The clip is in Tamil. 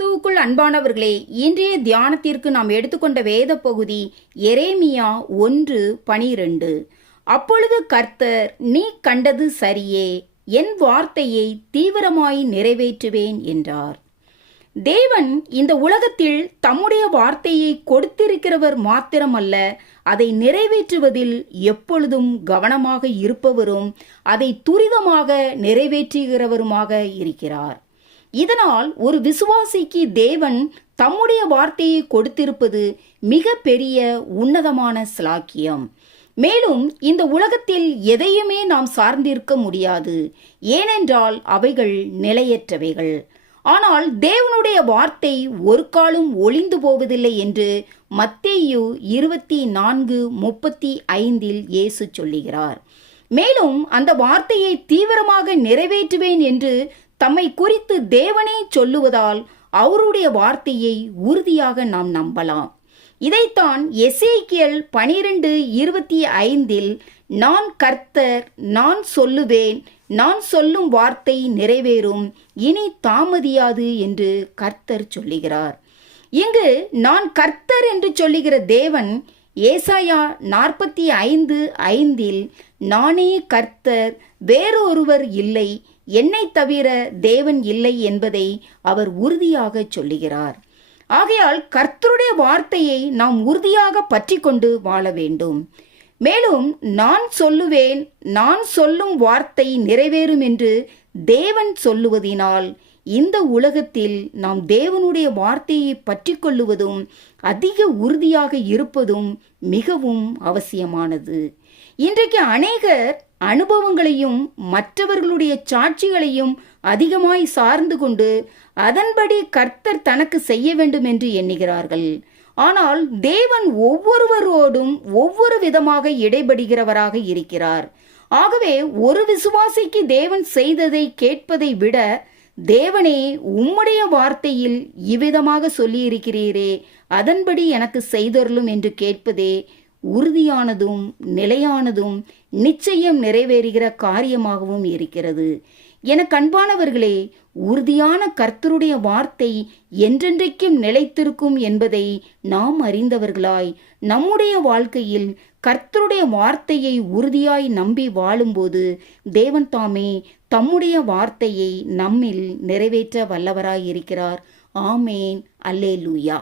கிறிஸ்துவுக்குள் அன்பானவர்களே, இன்றைய தியானத்திற்கு நாம் எடுத்துக்கொண்ட வேத பகுதி எரேமியா 1:12. அப்பொழுது கர்த்தர், நீ கண்டது சரியே, என் வார்த்தையை தீவிரமாய் நிறைவேற்றுவேன் என்றார். தேவன் இந்த உலகத்தில் தம்முடைய வார்த்தையை கொடுத்திருக்கிறவர் மாத்திரமல்ல, அதை நிறைவேற்றுவதில் எப்பொழுதும் கவனமாக இருப்பவரும் அதை துரிதமாக நிறைவேற்றுகிறவருமாக இருக்கிறார். இதனால் ஒரு விசுவாசிக்கு தேவன் தம்முடைய வார்த்தையை கொடுத்திருப்பது மிக பெரிய உன்னதமான சிலாக்கியம். மேலும் இந்த உலகத்தில் எதையுமே நாம் சார்ந்திருக்க முடியாது, ஏனென்றால் அவைகள் நிலையற்றவைகள். ஆனால் தேவனுடைய வார்த்தை ஒரு காலம் ஒளிந்து போவதில்லை என்று மத்தேயு 24:35 இயேசு சொல்லுகிறார். மேலும் அந்த வார்த்தையை தீவிரமாக நிறைவேற்றுவேன் என்று தம்மை குறித்து தேவனே சொல்லுவதால் அவருடைய வார்த்தையை உறுதியாக நாம் நம்பலாம். இதைத்தான் எசேக்கியேல் 12:25 நான் கர்த்தர், நான் சொல்லுவேன், நான் சொல்லும் வார்த்தை நிறைவேறும், இனி தாமதியாது என்று கர்த்தர் சொல்லுகிறார். இங்கு நான் கர்த்தர் என்று சொல்லுகிற தேவன் ஏசாயா 45:5 நானே கர்த்தர், வேறொருவர் இல்லை, என்னை தவிர தேவன் இல்லை என்பதை அவர் உறுதியாக சொல்லுகிறார். ஆகையால் கர்த்தருடைய வார்த்தையை நாம் உறுதியாக பற்றி கொண்டு வாழ வேண்டும். மேலும் நான் சொல்லுவேன், நான் சொல்லும் வார்த்தை நிறைவேறும் என்று தேவன் சொல்லுவதினால் இந்த உலகத்தில் நாம் தேவனுடைய வார்த்தையை பற்றி கொள்ளுவதும் அதிக உறுதியாக இருப்பதும் மிகவும் அவசியமானது. இன்றைக்கு அநேகர் அனுபவங்களையும் மற்றவர்களுடைய சாட்சிகளையும் அதிகமாய் சார்ந்து கொண்டு அதன்படி கர்த்தர் தனக்கு செய்ய வேண்டும் என்று எண்ணுகிறார்கள். ஆனால் தேவன் ஒவ்வொருவரோடும் ஒவ்வொரு விதமாக இடைபடுகிறவராக இருக்கிறார். ஆகவே ஒரு விசுவாசிக்கு தேவன் செய்ததை கேட்பதை விட, தேவனே உம்முடைய வார்த்தையில் இவ்விதமாக சொல்லியிருக்கிறீரே, அதன்படி எனக்கு செய்தருளும் என்று கேட்பதே உறுதியானதும் நிலையானதும் நிச்சயம் நிறைவேறுகிற காரியமாகவும் இருக்கிறது. எனக்கு அன்பானவர்களே, உறுதியான கர்த்தருடைய வார்த்தை என்றென்றைக்கும் நிலைத்திருக்கும் என்பதை நாம் அறிந்தவர்களாய் நம்முடைய வாழ்க்கையில் கர்த்தருடைய வார்த்தையை உறுதியாய் நம்பி வாழும்போது தேவன் தாமே தம்முடைய வார்த்தையை நம்மில் நிறைவேற்ற வல்லவராய் இருக்கிறார். ஆமேன். அல்லேலூயா.